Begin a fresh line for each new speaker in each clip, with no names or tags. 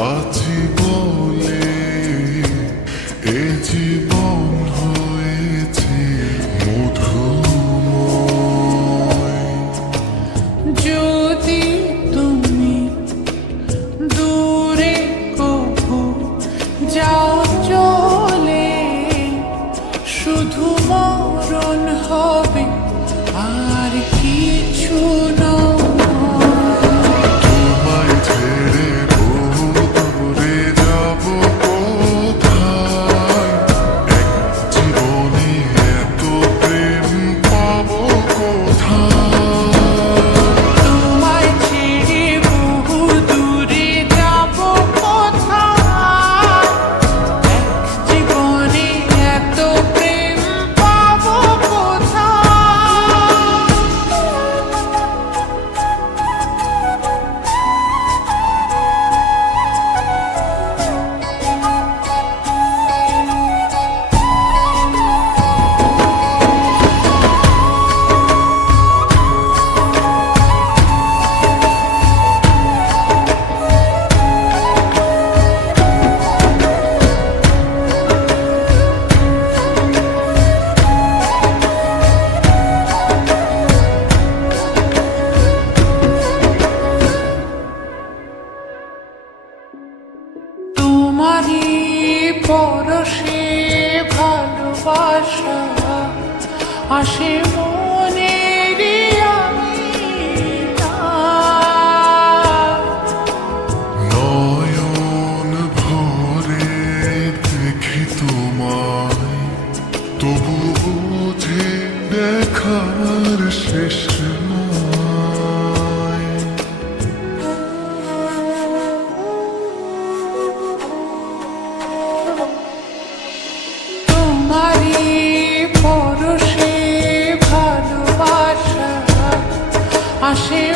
আছি বলে এ জীবন হয়েছে মধুময়।
যদি পরশে ভালোবাসা আসে মন I see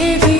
heavy.